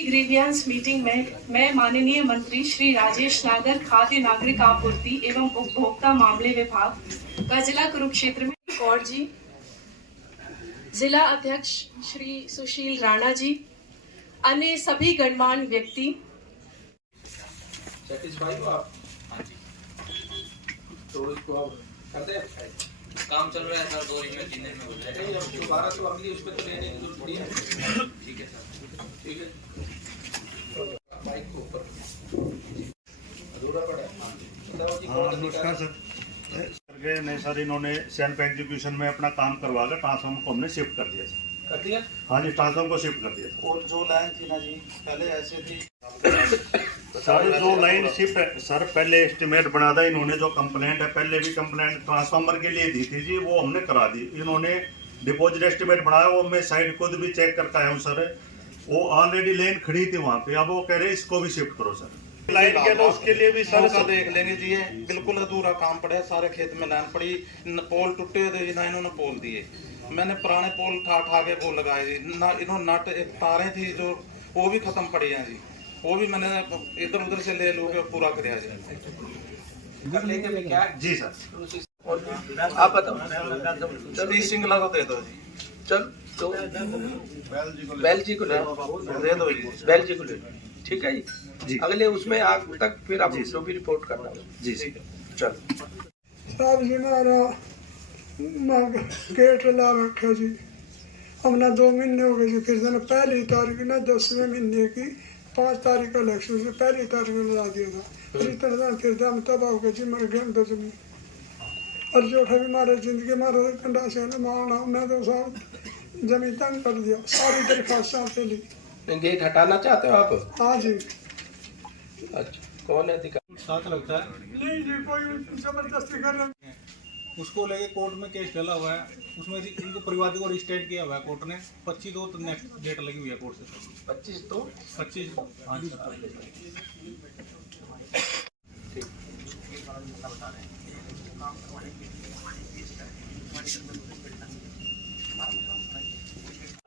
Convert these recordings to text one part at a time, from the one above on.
Grievance meeting में मैं माननीय मंत्री श्री राजेश नागर खाद्य नागरिक आपूर्ति एवं उपभोक्ता मामले विभाग का जिला कुरुक्षेत्र में कौर जी, जिला अध्यक्ष श्री सुशील राणा जी, अन्य सभी गणमान्य व्यक्ति। तो इसको अब करते हैं, काम चल रहा है सर, 2 दिन में 3 दिन में हो जाएगा। दोबारा तो अगली उस पर तो लेने की जरूरत थोड़ी है। ठीक है सर, ठीक है, बाइक को ऊपर अधूरा पड़ा है। हाँ नमस्कार सर। नहीं सर, इन्होंने सैम्प एग्जीक्यूशन में अपना काम करवा कर ट्रांसफार्मर को हमने शिफ्ट कर दिया सर। कर दिया। हाँ जी, ट्रांसफार्मर को शिफ्ट कर दिया। और जो लाइन थी ना जी पहले ऐसे थी सर, जो लाइन शिफ्ट सर पहले एस्टिमेट बना था इन्होंने, जो कंप्लेंट है पहले भी कंप्लेंट ट्रांसफार्मर के लिए दी थी जी, वो हमने करा दी। इन्होंने डिपॉजिट एस्टिमेट बनाया, वो मैं साइड खुद भी चेक करता हूँ सर, वो ऑलरेडी लाइन खड़ी थी वहाँ पे, अब वो कह रहे इसको भी शिफ्ट करो सर। लाइन के तो उसके लिए भी सर देख लेंगे जी, ये बिल्कुल अधूरा काम पड़ा है। सारे खेत में लाइन पड़ी, पोल टूटे थे जी, ना इन्होंने पोल दिए। मैंने पुराने पोल ठा के पोल लगाए जी, ना इन्होंने नट तारें थी जो वो भी खत्म पड़ी हैं जी, वो भी मैंने इधर उधर से ले के पूरा कराया जी। क्या जी सर। आप बताओ। 30 सिंगला को दे दो जी। चल तो बैल जी को ले दो जी, बैल जी को ले, ठीक है जी। अगले उसमें आग तक फिर आप जो भी रिपोर्ट करना जी चल। साहब जी हमारा गेट ला रखा जी, हमने 2 महीने हो गए जी। फिर से पहली तारीख ना 10वें महीने की 5 तारीख का इलेक्शन से पहली तारीख में लगा दिया था। इस तरह फिर हम तब हो गए जी, मर गए 10 में। और जो भी हमारे जिंदगी हमारा कंडा से मारना, मैं तो साहब जमीन तंग कर दिया, सारी दरखास्त से ली। गेट हटाना चाहते हो आप? हाँ जी। अच्छा, कौन है अधिकारी? साथ लगता है नहीं जी, कोई जबरदस्ती कर रहे हैं। उसको लेके कोर्ट में केस चला हुआ है, उसमें इनको परिवादी को रजिस्ट्रेट किया हुआ है कोर्ट ने। 25 तो नेक्स्ट डेट लगी हुई है कोर्ट से। 25 तो 25 हाँ जी।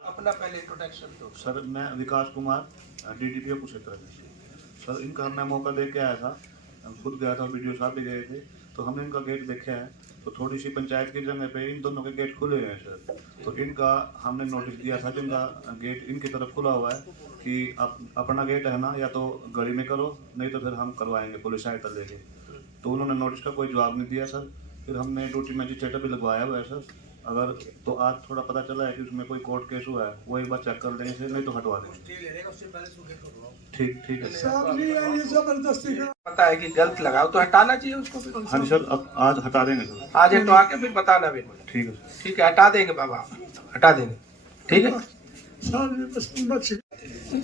अपना पहले इंट्रोडक्शन दो। सर, मैं विकास कुमार, DDPO कुरुक्षेत्र से। सर, इनका मैं मौका दे के आया था, खुद गया था, वीडियो साहब भी गए थे, तो हमने इनका गेट देखा है। तो थोड़ी सी पंचायत की जगह पे इन दोनों के गेट खुले हुए हैं सर। तो इनका हमने नोटिस दिया था कि इनका गेट इनकी तरफ खुला हुआ है कि आप अपना गेट है ना, या तो गली में करो, नहीं तो फिर हम करवाएंगे पुलिस सहायता लेके। तो उन्होंने नोटिस का कोई जवाब नहीं दिया सर। फिर हमने ड्यूटी मजिस्ट्रेट भी लगवाया हुआ है सर। अगर तो आज थोड़ा पता चला है कि उसमें कोई कोर्ट केस हुआ है, वो एक बार चेक कर लेंगे, नहीं तो हटवा देंगे। ठीक है साहब जी ये जबरदस्ती का पता है कि गलत लगाओ तो हटाना चाहिए उसको फिर। हाँ जी सर, अब आज हटा देंगे सर। आज हटवा के फिर बताना भी। ठीक है सर। ठीक है, हटा देंगे बाबा, हटा देंगे। ठीक है, साहब जी बस बच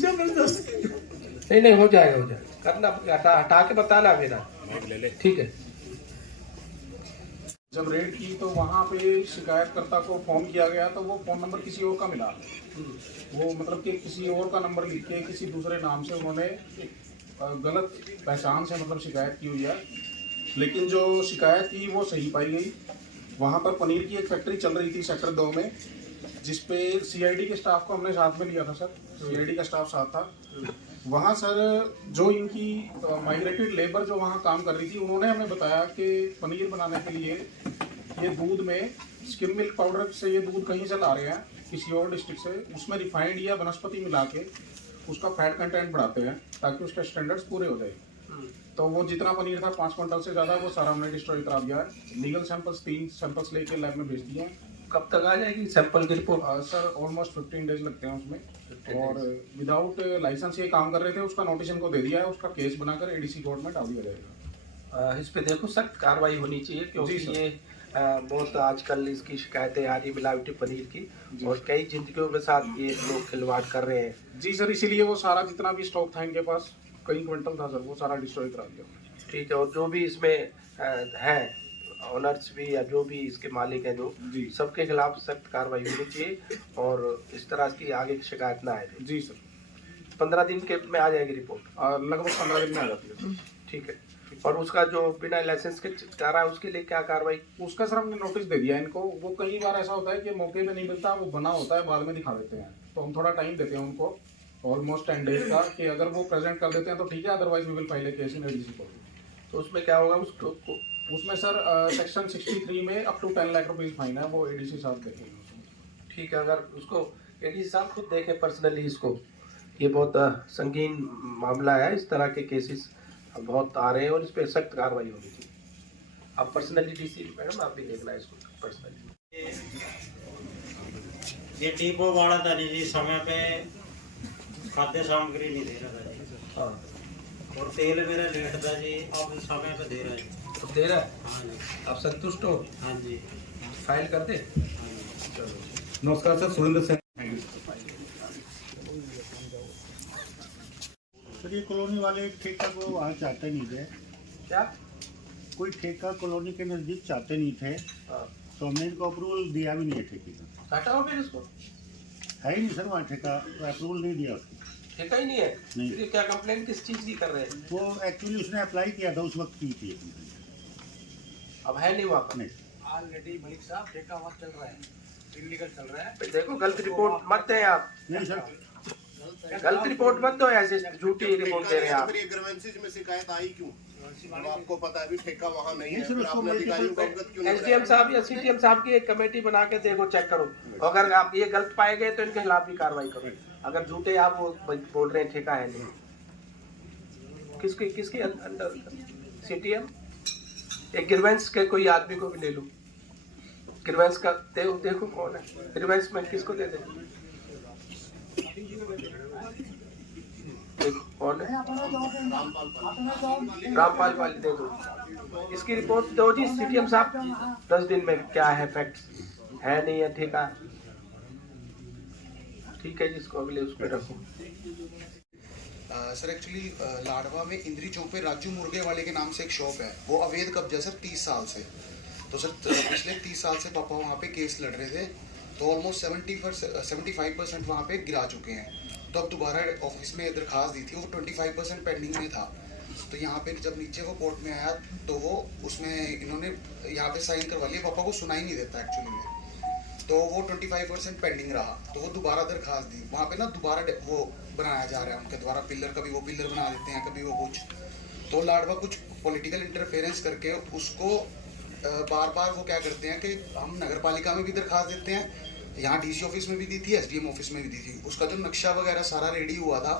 जबरदस्ती। नहीं हो जाएगा करना, हटा के बताना भी ना। ठीक है। जब रेड की तो वहाँ पे शिकायतकर्ता को फोन किया गया, तो वो फोन नंबर किसी और का मिला। वो मतलब कि किसी और का नंबर लिख के किसी दूसरे नाम से उन्होंने गलत पहचान से मतलब शिकायत की हुई है। लेकिन जो शिकायत की वो सही पाई गई। वहाँ पर पनीर की एक फैक्ट्री चल रही थी सेक्टर 2 में, जिसपे CID के स्टाफ को हमने साथ में लिया था सर। CID का स्टाफ साथ था वहाँ सर। जो इनकी माइग्रेटेड लेबर जो वहाँ काम कर रही थी, उन्होंने हमें बताया कि पनीर बनाने के लिए ये दूध में स्किम मिल्क पाउडर से ये दूध कहीं से ला रहे हैं किसी और डिस्ट्रिक्ट से, उसमें रिफाइंड या वनस्पति मिला के उसका फैट कंटेंट बढ़ाते हैं ताकि उसके स्टैंडर्ड्स पूरे हो जाए। तो वो जितना पनीर था 5 क्विंटल से ज़्यादा, वो सारा हमने डिस्ट्रॉय करा दिया है। लीगल सैंपल्स 3 सैंपल्स लेके लैब में भेज दिए हैं। कब तक आ जाएगी सैंपल की रिपोर्ट? सर ऑलमोस्ट 15 डेज लगते हैं उसमें। और विदाउट लाइसेंस ये काम कर रहे थे, उसका नोटिस इनको दे दिया है, उसका केस बनाकर ADC कोर्ट में डाल दिया जाएगा। इस पे देखो सख्त कार्रवाई होनी चाहिए, क्योंकि ये बहुत आजकल इसकी शिकायतें आ रही मिलावटी पनीर की, और कई जिंदगियों के साथ ये लोग खिलवाड़ कर रहे हैं। जी सर, इसीलिए वो सारा जितना भी स्टॉक था इनके पास, कई क्विंटल था सर, वो सारा डिस्ट्रॉय करा दिया। ठीक है, और जो भी इसमें है ऑनर्स भी या जो भी इसके मालिक हैं, जो सबके खिलाफ सख्त कार्रवाई होनी चाहिए, और इस तरह की आगे की शिकायत ना आए। जी सर। 15 दिन के में आ जाएगी रिपोर्ट? लगभग 15 दिन में आ जाती है। ठीक है। और उसका जो बिना लाइसेंस के कर रहा है उसके लिए क्या कार्रवाई? उसका सर हमने नोटिस दे दिया इनको। वो कई बार ऐसा होता है कि मौके पे नहीं मिलता, वो बना होता है, बाद में दिखा देते हैं, तो हम थोड़ा टाइम देते हैं उनको ऑलमोस्ट 10 डेज का कि अगर वो प्रेजेंट कर देते हैं तो ठीक है, otherwise we will file a case in ADC court. तो उसमें क्या होगा उसको उसमें सर सेक्शन 63 में up to 10 lakh rupees fine है, वो एडीसी साहब देखेंगे उसमें। ठीक है, अगर उसको एडीसी साहब खुद देखें पर्सनली इसको, ये बहुत संगीन मामला है, इस तरह के केसेस बहुत आ रहे हैं और इस पर सख्त कार्रवाई होनी चाहिए। आप पर्सनली डीसी मैडम आप भी देखना है इसको पर्सनली। ये डिपो वाला था जी, समय पे खाद्य सामग्री नहीं दे रहा था जी। हाँ, और तेल मेरा लेट था जी, अब समय पे दे रहा है जी। तो दे रहा है, हाँ जी, आप संतुष्ट हो? हाँ जी, फाइल कर दे। हाँ जी। चलो, नमस्कार सर, सुरेंद्र सिंह। सर ये कॉलोनी वाले ठेका को वहाँ चाहते नहीं थे, क्या? कोई ठेका कॉलोनी के नज़दीक चाहते नहीं थे, हाँ, तो हमने इनको अप्रूवल दिया भी नहीं है ठेके का। हटाओ फिर इसको, है ही नहीं सर वहाँ ठेका, तो अप्रूवल नहीं दिया उसको। ठेका ही नहीं है। नहीं। फिर क्या कंप्लेंट किस चीज़ की कर रहे हैं? वो एक्चुअली उसने अप्लाई किया था, उस वक्त की थी। अब है नहीं वहाँ पर। नहीं, ऑलरेडी मलिक साहब ठेका वहाँ चल रहा है, इलीगल चल रहा है। फिर देखो गलत रिपोर्ट मत दें आप, नहीं सर, गलत रिपोर्ट मत दो, ऐसे झूठी रिपोर्ट दे रहे हैं आप। ग्रीवेंसेज में शिकायत आई क्यों? जब आपको पता है भी ठेका वहाँ नहीं है, नहीं सर, फिर उसको आपने अधिकारियों को अवगत क्यों नहीं एसडीएम साहब या सीटीएम साहब की एक कमेटी बना के देखो, चेक करो, अगर आप ये गलत पाए गए तो इनके खिलाफ भी कार्रवाई करो। अगर झूठे आप वो बोल रहे हैं ठेका है नहीं, किसके अंडर? सीटीएम? एक ग्रीवेंस के कोई आदमी को भी ले लो, ग्रीवेंस का देखो कौन है, ग्रीवेंस में किसको दे दे, देखो कौन है, रामपाल वाली दे दो, इसकी रिपोर्ट दो जी सीटीएम साहब 10 दिन में, क्या है फैक्ट्स है नहीं है ठेका, ठीक है जिसको अगले उसमें रखो। सर एक्चुअली लाडवा में इंद्री चौक पे राजू मुर्गे वाले के नाम से एक शॉप है, वो अवैध कब्जा सर 30 साल से। तो सर पिछले 30 साल से पापा वहाँ पे केस लड़ रहे थे, तो ऑलमोस्ट 75% वहाँ पे गिरा चुके हैं। तो अब दोबारा ऑफिस में दरखास्त दी थी, वो 25% पेंडिंग में था। तो यहाँ पे जब नीचे वो कोर्ट में आया तो वो उसमें इन्होंने यहाँ पे साइन करवा लिया, पापा को सुनाई नहीं देता एक्चुअली में, तो वो 25% पेंडिंग रहा। तो वो दोबारा दरखास्त दी, वहाँ पे ना दोबारा वो बनाया जा रहा है उनके द्वारा पिलर, कभी वो पिलर बना देते हैं, कभी वो कुछ। तो लाडवा कुछ पॉलिटिकल इंटरफेरेंस करके उसको बार बार वो क्या करते हैं कि हम नगर पालिका में भी दरखास्त देते हैं, यहाँ डीसी ऑफिस में भी दी थी, एसडीएम ऑफिस में भी दी थी। उसका जो नक्शा वगैरह सारा रेडी हुआ था,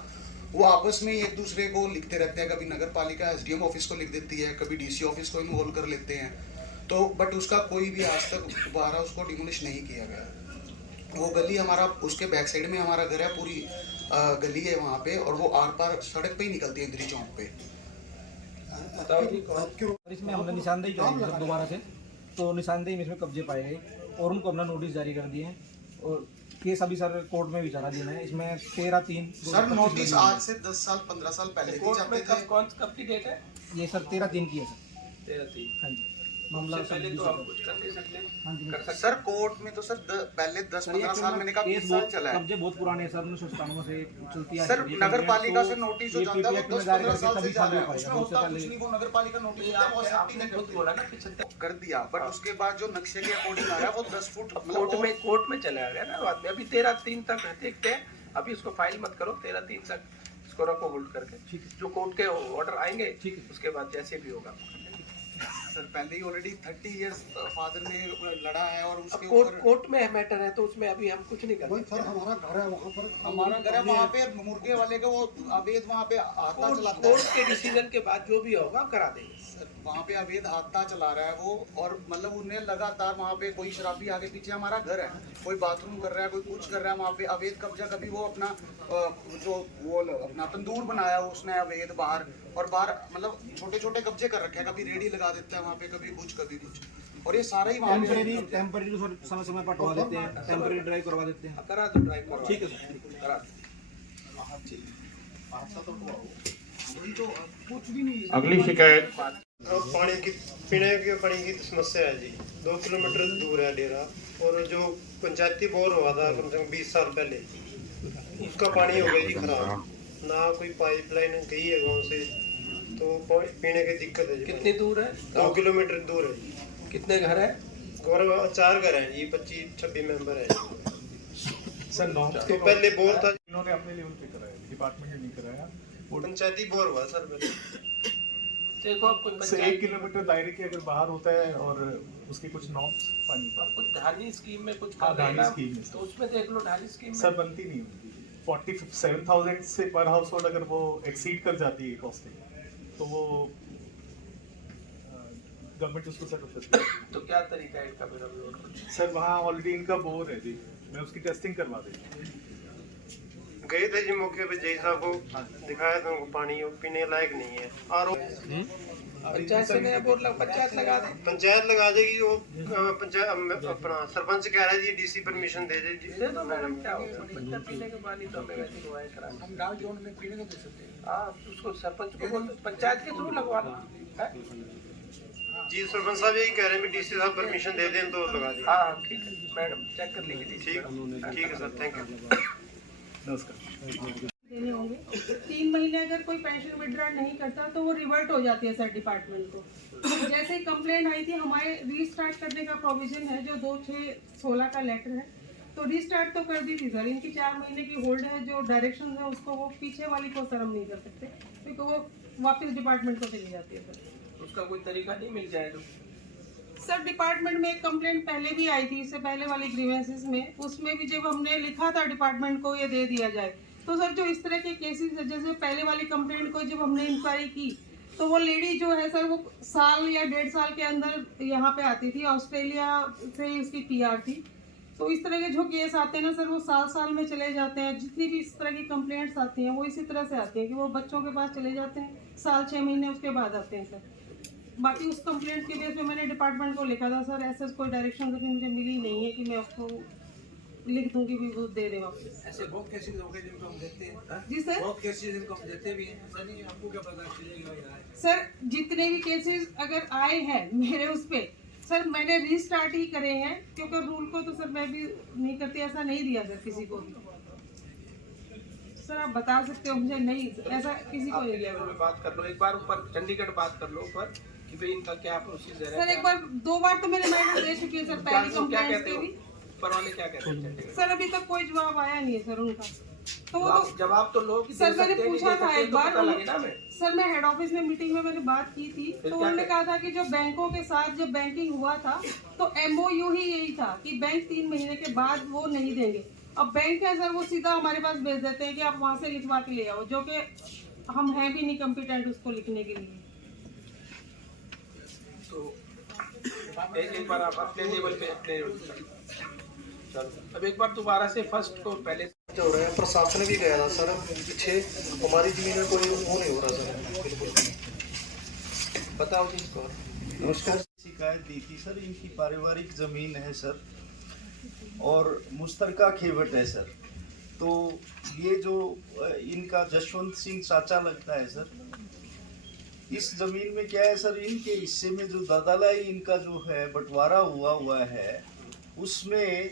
वो आपस में ही एक दूसरे को लिखते रहते हैं, कभी नगर पालिका एसडीएम ऑफिस को लिख देती है, कभी डीसी ऑफिस को इन्वॉल्व कर लेते हैं। तो बट उसका कोई भी आज तक दोबारा उसको डिमोलिश नहीं किया गया। वो गली हमारा, उसके बैक साइड में हमारा घर है, पूरी गली है वहाँ पे, और वो आर पार सड़क पे ही निकलती है इंद्री चौक पे। और इसमें हमने निशानदेही कराई है दोबारा से, तो निशानदेही में इसमें कब्जे पाए गए और उनको अपना नोटिस जारी कर दिए हैं, और केस अभी सर कोर्ट में भी चला देना है। इसमें 13/3 सर नोटिस आज से 10 साल 15 साल पहले दी जाते थे। कब की डेट है? ये सर 13/3 की है सर। 13/3। हाँ जी, मामला पहले तो आप कुछ कर नहीं सकते। हाँ जी, कर सकते सर कोर्ट में तो सर पहले 10-15 साल मैंने कहा 20 साल चला है। कब्जे बहुत पुराने हैं सर, 1997 से चलती है सर नगर पालिका से नोटिस हो जाता है, वो 10-15 साल से जा रहा है, उसमें होता कुछ नहीं, वो नगर पालिका नोटिस देता है, वो सेफ्टी ने खुद बोला ना 75 कर दिया। बट उसके बाद जो नक्शे के अकॉर्डिंग आया वो 10 फुट कोर्ट में चला गया ना बाद में। अभी 13/3 तक देखते हैं, अभी इसको फाइल मत करो, 13/3 तक इसको रखो होल्ड करके, जो कोर्ट के ऑर्डर आएंगे उसके बाद जैसे भी होगा। सर पहले ही ऑलरेडी 30 इयर्स फादर ने लड़ा है, और उसके कोर्ट में मैटर है तो उसमें अभी हम कुछ नहीं कर सकते। सर हमारा घर है वहाँ पर, हमारा घर है वहाँ पे, मुर्गे वाले का वो अवैध वहाँ पे हाथा चलाता है। कोर्ट के डिसीजन के बाद जो भी होगा करा देंगे। सर वहाँ पे अवैध हाथा चला रहा है वो, और मतलब उन्हें लगातार वहाँ पे कोई शराबी आगे पीछे, हमारा घर है, कोई बाथरूम कर रहा है, कोई कुछ कर रहा है वहाँ पे अवैध कब्जा। कभी वो अपना जो वो अपना तंदूर बनाया उसने अवैध बाहर, और बाहर मतलब छोटे छोटे कब्जे कर रखे हैं, कभी रेडी लगा देता है वहाँ पे, कभी कुछ, और ये सारा ही वहाँ पे टेम्परेरी समय समय पर हटवा देते हैं, टेम्परेरी ड्राइव करवा देते हैं। करा दो ड्राइव करो, ठीक है सर, करा दो। अगली शिकायत पानी की, पीने के पानी की समस्या है जी। 2 किलोमीटर दूर है डेरा, और जो पंचायती बोर हुआ था कम से कम 20 साल पहले, उसका पानी हो गया जी खराब, ना कोई पाइपलाइन गई है गाँव से, तो पीने की दिक्कत है जी। कितनी दूर है? 2 किलोमीटर दूर है जी। कितने घर है? गौरव 4 घर हैं जी, 25-26 मेंबर है। सर तो पहले बोर था, इन्होंने अपने लिए उनकी कराया। डिपार्टमेंट ने नहीं कराया। वो पंचायती बोर हुआ सर मेरे देखो आप कोई से 1 किलोमीटर दायरे के अगर बाहर होता है और उसके कुछ नॉर्म्स पानी का कुछ ढाली स्कीम में कुछ ढाली स्कीम में तो उसमें देख लो ढाली स्कीम में सर बनती नहीं होती। 47,000 से पर हाउस होल्ड अगर वो एक्सीड कर जाती है कॉस्टिंग तो वो गवर्नमेंट उसको सेट करती है। तो क्या तरीका है इनका मेरा सर वहाँ ऑलरेडी इनका बोर है जी, मैं उसकी टेस्टिंग करवा देती गए थे जी मौके पे जय साहब को दिखाया था उनको पानी पीने लायक नहीं है। और पंचायत से नया बोर पंचायत लगा दे, पंचायत लगा देगी। वो पंचायत अपना सरपंच कह रहा है जी डीसी परमिशन दे दे जी। तो मैडम क्या होगा पंचायत पीने के पानी तो हमें वैसे दुआएं करा हम गांव जोन में पीने को दे सकते हैं। हाँ उसको सरपंच को बोल पंचायत के थ्रू लगवा दो जी। सरपंच साहब यही कह रहे हैं डीसी साहब परमिशन दे दें तो लगा दें। हाँ ठीक है मैडम चेक कर लेंगे। ठीक है सर, थैंक यू। नमस्कार। देने होंगे 3 महीने अगर कोई पेंशन विड्रॉ नहीं करता तो वो रिवर्ट हो जाती है सर डिपार्टमेंट को। तो जैसे ही कंप्लेंट आई थी हमारे रीस्टार्ट करने का प्रोविजन है जो 2/6/16 का लेटर है, तो रीस्टार्ट तो कर दी थी सर। इनकी 4 महीने की होल्ड है, जो डायरेक्शन है उसको वो पीछे वाली को सर हम नहीं कर सकते क्योंकि वो वापस डिपार्टमेंट को चली जाती है सर। उसका कोई तरीका नहीं मिल जाए तो सर डिपार्टमेंट में एक कंप्लेंट पहले भी आई थी, इससे पहले वाली ग्रीवेंसेस में, उसमें भी जब हमने लिखा था डिपार्टमेंट को ये दे दिया जाए, तो सर जो इस तरह के केसेस है जैसे पहले वाली कंप्लेंट को जब हमने इंक्वायरी की तो वो लेडी जो है सर वो साल या 1.5 साल के अंदर यहाँ पे आती थी, ऑस्ट्रेलिया से ही उसकी PR थी। तो इस तरह के जो केस आते हैं ना सर वो साल में चले जाते हैं। जितनी भी इस तरह की कंप्लेंट्स आती हैं वो इसी तरह से आती हैं कि वो बच्चों के पास चले जाते हैं, साल 6 महीने उसके बाद आते हैं सर। बाकी उस कंप्लेंट के बेस पे मैंने डिपार्टमेंट को लिखा था सर, ऐसा कोई डायरेक्शन अभी मुझे मिली नहीं है कि मैं उसको लिख दूंगी भी वो दे दें वापस। ऐसे बहुत केसेस हो गए जिनको हम देते हैं जी सर, बहुत केसेस जिनको हम देते भी हैं। सर नहीं आपको क्या पता चलेगा यार। सर जितने भी केसेस अगर आए हैं मेरे उस पे सर मैंने रीस्टार्ट ही करे हैं क्योंकि रूल को तो सर मैं भी नहीं करती, ऐसा नहीं दिया सर किसी को भी। सर आप बता सकते हो मुझे, नहीं ऐसा किसी को नहीं दिया। बात कर लो एक बार ऊपर चंडीगढ़ बात कर लो ऊपर कि भाई इनका क्या प्रोसीजर है। सर एक बार 2 बार तो मैंने मैटर दे चुकी है सर पहली कंप्लेंट पे भी। ऊपर वाले क्या कहते हैं चंडीगढ़? सर अभी तक कोई जवाब आया नहीं है सर उनका। तो वो जवाब तो लोग सर मैंने पूछा था एक बार सर, मैं हेड ऑफिस में मीटिंग में मैंने बात की थी तो उन्होंने कहा था कि जो बैंकों के साथ जब बैंकिंग हुआ था तो MOU ही यही था कि बैंक 3 महीने के बाद वो नहीं देंगे। अब बैंक है सर वो सीधा हमारे पास भेज देते हैं कि आप वहाँ से लिखवा के ले आओ, जो कि हम हैं भी नहीं कम्पिटेंट उसको लिखने के लिए। तो एक बार आप अपने लेवल पे अपने अब एक बार दोबारा से फर्स्ट को पहले हो रहा है। प्रशासन भी गया था सर पीछे, हमारी जमीन में कोई वो नहीं हो रहा सर बिल्कुल। बताओ जी इसको। नमस्कार। शिकायत दी थी सर, इनकी पारिवारिक जमीन है सर और मुश्तरका खेवट है सर। तो ये जो इनका जसवंत सिंह चाचा लगता है सर, इस जमीन में क्या है सर, इनके हिस्से में जो दादालाई इनका जो है बंटवारा हुआ है उसमें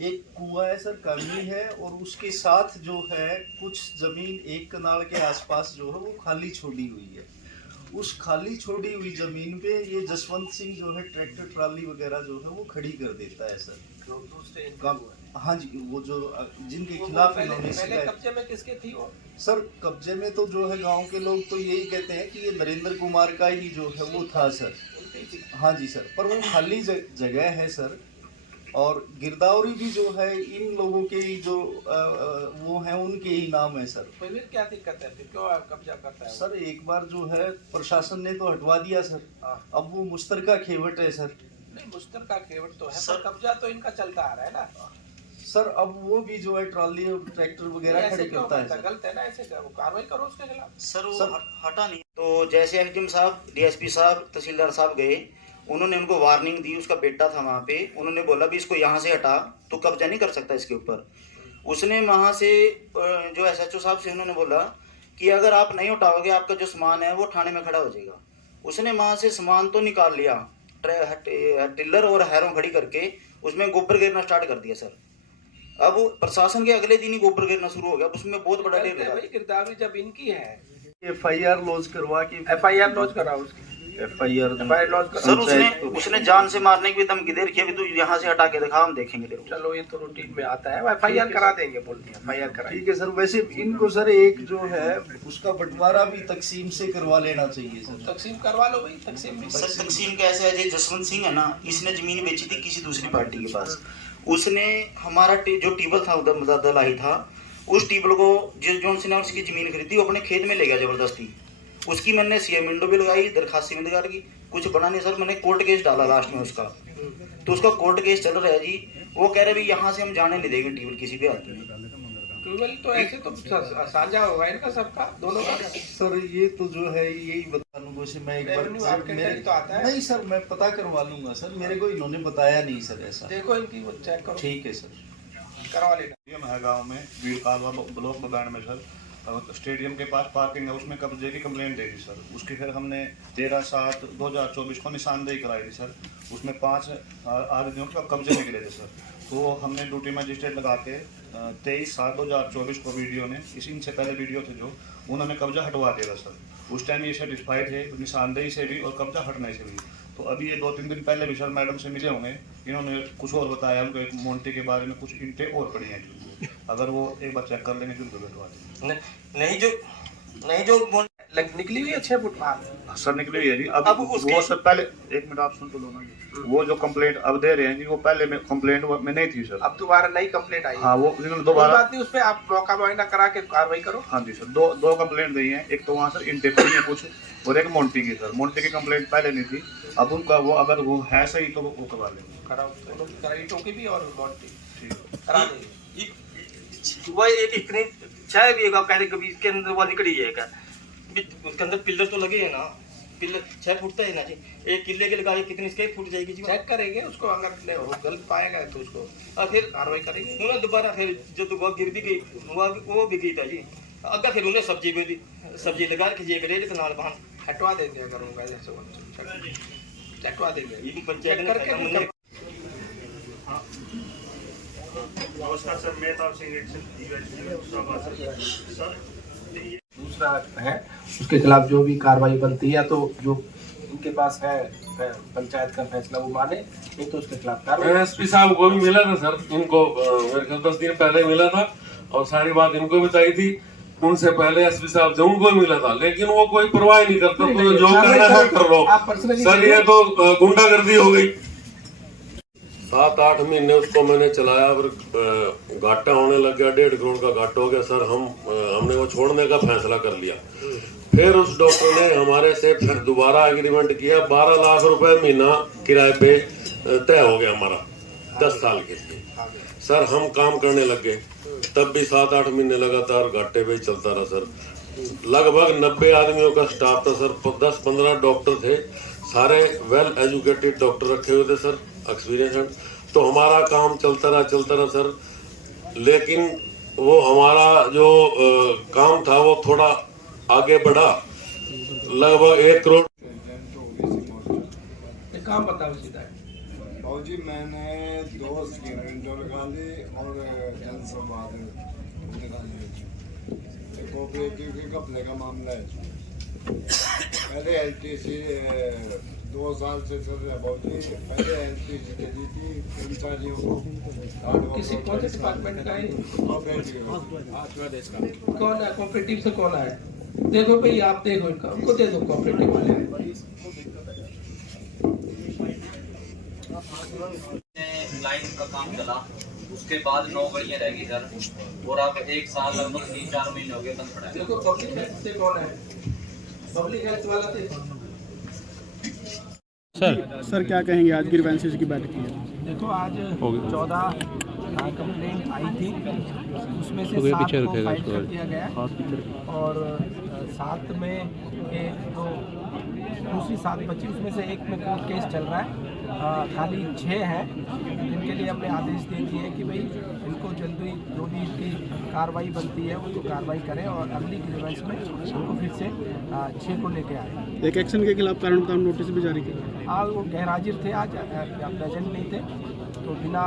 एक कुआं है सर, कमी है और उसके साथ जो है कुछ जमीन 1 कनाल के आसपास जो है वो खाली छोड़ी हुई है। उस खाली छोड़ी हुई जमीन पे ये जसवंत सिंह जो है ट्रैक्टर ट्राली वगैरह जो है वो खड़ी कर देता है सर। हाँ जी, वो जो जिनके खिलाफ इन्होंने कब्जे में किसके थी वो? सर कब्जे में तो जो है गांव के लोग तो यही कहते हैं कि ये नरेंद्र कुमार का ही जो है वो था सर। हाँ जी सर, पर वो खाली जगह है सर और गिरदावरी भी जो है इन लोगों के ही जो वो हैं उनके ही नाम है सर। फिर क्या दिक्कत है, फिर क्यों कब्जा करता है सर? एक बार जो है प्रशासन ने तो हटवा दिया सर, अब वो मुश्तरका खेवट है सर। नहीं मुश्तरका खेवट तो है सर, कब्जा तो इनका चलता आ रहा है ना सर। अब वो भी जो है ट्रॉली और ट्रैक्टर वगैरह खड़े करता है। गलत है ना, ऐसे कार्रवाई करो उसके खिलाफ। सर वो हटा नहीं। तो जैसे एसडीएम साहब, डीएसपी साहब, तहसीलदार साहब गए, उन्होंने उनको वार्निंग दी। उसका बेटा था वहाँ पे, उन्होंने बोला भी इसको यहाँ से हटा, तो कब्जा नहीं कर सकता इसके ऊपर। उसने वहाँ से जो SHO साहब से उन्होंने बोला कि अगर आप नहीं उठाओगे आपका जो सामान है वो थाने में खड़ा हो जाएगा। उसने वहाँ से सामान तो निकाल लिया, टिल्लर और हैरों खड़ी करके उसमें गोबर गिरना स्टार्ट कर दिया सर। अब प्रशासन के अगले दिन ही गोबर गिरना शुरू हो गया, उसमें बहुत बड़ा ढेर लगा। गिरदावरी जब इनकी है, FIR लॉन्च करवा के FIR लॉन्च कराओ उसकी। FIR सर उसने जान से मारने की भी धमकी दे रखी है, अभी तू यहाँ से हटा के दिखा, हम देखेंगे तेरे को। चलो ये तो रूटीन में आता है, FIR करा देंगे, बोल दिया FIR करा। ठीक है सर। वैसे इनको सर एक जो है उसका बंटवारा भी तकसीम से करवा लेना चाहिए सर। तकसीम करवा लो भाई, तकसीम भी। सर तकसीम कैसे है, जो जसवंत सिंह है ना, इसने जमीन बेची थी किसी दूसरी पार्टी के पास। उसने हमारा जो टेबल था उधर दलाई था, उस टेबल को जिस जोन से ने उसकी जमीन खरीदी वो अपने खेत में ले गया जबरदस्ती। उसकी मैंने सीएम विंडो भी लगाई, दरखास्त भी लगा की, कुछ बना नहीं सर। मैंने कोर्ट केस डाला लास्ट में उसका, तो उसका कोर्ट केस चल रहा है जी। वो कह रहे भाई यहाँ से हम जाने नहीं देंगे टेबल किसी भी हालत में। टेबल तो ऐसे तो साझा होगा इनका सबका, दोनों का। सर ये तो जो है यही बता लूंगा से मैं एक बार तो आता है। नहीं सर, मैं पता करवा लूंगा सर, मेरे को इन्होंने बताया नहीं सर ऐसा। देखो इनकी वो चेक करो। ठीक है सर, करवा लेना। स्टेडियम है गाँव में, वीर कालवा ब्लॉक बगान में सर। स्टेडियम के पास पार्किंग है, उसमें कब्जे की कंप्लेंट दे दी सर। उसकी फिर हमने 13/7/2024 को निशानदेही कराई थी सर। उसमें 5 आदमियों का कब्जे निकले थे सर। तो हमने ड्यूटी मजिस्ट्रेट लगा के 23/7/2024 को वीडियो ने, इनसे पहले वीडियो थे जो, उन्होंने कब्जा हटवा दिया था सर। उस टाइम ये सेटिस्फाइड थे निशानदेही से भी और कब्जा हटने से भी। तो अभी ये 2-3 दिन पहले भी सर मैडम से मिले होंगे, इन्होंने कुछ और बताया, उनको एक मोन्टी के बारे में कुछ इंटे और पड़ी हैं। अगर वो एक बार चेक कर लेंगे तो उनको बैठवा देंगे। नहीं जो निकली हुई है 6 फुट बाहर सर, निकली हुई है जी। अब वो सर पहले 1 मिनट आप सुन तो लो ना जी। वो जो कंप्लेंट अब दे रहे हैं जी, वो पहले में कंप्लेंट में नहीं थी सर। अब दोबारा नई कंप्लेंट आई। हाँ, वो इन्होंने दोबारा बात नहीं, उस पे आप मौका मुआयना करा के कार्रवाई करो। हाँ जी सर, दो कंप्लेंट दी हैं। एक तो वहाँ सर इंटे पड़ी है कुछ, और एक मोन्टी की सर। मोन्टी की कंप्लेंट पहले नहीं थी, अब उनका वो अगर वो है सही तो वो करवा लेंगे। कराओ ईंटों की भी और मोन्टी करा देंगे। वो एक इतनी चाय भी है कहते कभी इसके अंदर वो निकली है क्या, उसके अंदर पिलर तो लगे है ना, पिलर 6 फुट तो है ना जी। एक किले के लगा कितनी इसके फुट जाएगी जी। चेक करेंगे उसको, अगर वो गलत पाएगा तो उसको और फिर कार्रवाई करेंगे। उन्हें दोबारा फिर जब वो गिर भी गई वो भी गई था जी। अगर फिर उन्हें सब्जी लगा के जे करे तो नाल बहान हटवा देंगे, अगर होगा जैसे हटवा देंगे। ये पंचायत ने नमस्कार सर, मैं तो सर दूसरा है उसके खिलाफ जो भी कार्रवाई बनती है, तो जो उनके पास है पंचायत का फैसला वो माने, नहीं तो उसके खिलाफ कार्रवाई। एसपी साहब को भी मिला था सर, इनको मेरे ख्याल 10 दिन पहले मिला था और सारी बात इनको बताई थी। उनसे पहले एसपी साहब से उनको मिला था, लेकिन वो कोई परवाह नहीं करता। तो जो करना है कर लो सर, ये तो गुंडागर्दी हो गई। 7-8 महीने उसको मैंने चलाया, फिर घाटा होने लग गया, 1.5 करोड़ का घाटा हो गया सर। हमने वो छोड़ने का फैसला कर लिया। फिर उस डॉक्टर ने हमारे से फिर दोबारा एग्रीमेंट किया, 12 लाख रुपए महीना किराए पे तय हो गया हमारा 10 साल के लिए सर। हम काम करने लग गए, तब भी 7-8 महीने लगातार घाटे पे ही चलता रहा सर। लगभग 90 आदमियों का स्टाफ था सर, 10-15 डॉक्टर थे, सारे वेल एजुकेटेड डॉक्टर रखे हुए थे सर, एक्सपीरियंस। तो हमारा काम चलता रहा सर। लेकिन वो हमारा जो काम था वो थोड़ा आगे बढ़ा, लगभग 1 करोड़ काम बताओ सीधा। बाबू जी, मैंने 2 सिलेंडर निकाले और जन संवाद निकाले। कोऑपरेटिव के घपले का मामला है। पहले LTC 2 साल से चल रहा है बाबू जी। पहले LTC के दी थी कर्मचारियों को। किसी कौन से डिपार्टमेंट का है? कौन है कोऑपरेटिव से? कौन है? देखो भाई, आप देखो इनका, उनको दे दो कोऑपरेटिव वाले। लाइन का काम चला, उसके बाद 9 गलियां रह गई सर, और अब 1 साल लगभग 3-4 महीने हो गए बंद पड़ा है। देखो पब्लिक हेल्थ से कौन है? पब्लिक हेल्थ वाला थे सर क्या कहेंगे, आज ग्रीवेंसेस की बैठक की है? देखो आज 14 कंप्लेंट आई थी, उसमें से 7 को फाइल कर दिया गया और 7 में एक तो दूसरी 7 बची, उसमें से एक में कोर्ट केस चल रहा है। खाली 6 हैं जिनके लिए हमने आदेश दे दिए हैं कि भाई इनको जल्दी जो भी इनकी कार्रवाई बनती है वो तो कार्रवाई करें और अगली ग्रीवेंस में उनको फिर से 6 को लेके आए। एक एक्शन के खिलाफ कारण बताओ नोटिस भी जारी किया। आज वो गैरहाजिर थे, आज प्रेजेंट नहीं थे, तो बिना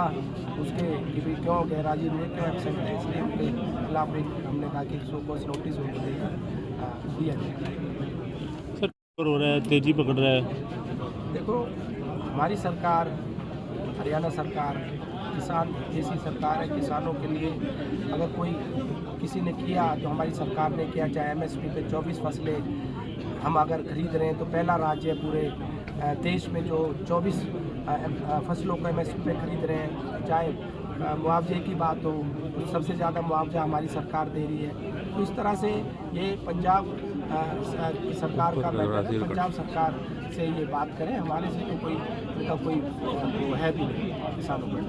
उसके कि भाई क्यों गैरहाजिर हुए, क्यों एबसेंट है, इसलिए उनके खिलाफ हमने कहा कि शो कॉज नोटिस उनको देकर दिया जाए। हो रहा है तेजी पकड़ रहा है? देखो, हमारी सरकार, हरियाणा सरकार किसान जैसी सरकार है। किसानों के लिए अगर कोई किसी ने किया तो हमारी सरकार ने किया। चाहे MSP पे 24 फसलें हम अगर खरीद रहे हैं तो पहला राज्य है पूरे देश में जो 24 फसलों को MSP पे खरीद रहे हैं। चाहे मुआवजे की बात हो तो सबसे ज़्यादा मुआवजा हमारी सरकार दे रही है। तो इस तरह से ये पंजाब की सरकार का मैटर है। पंजाब सरकार से ये बात करें, हमारे से तो कोई उनका कोई वो है भी नहीं किसानों पर।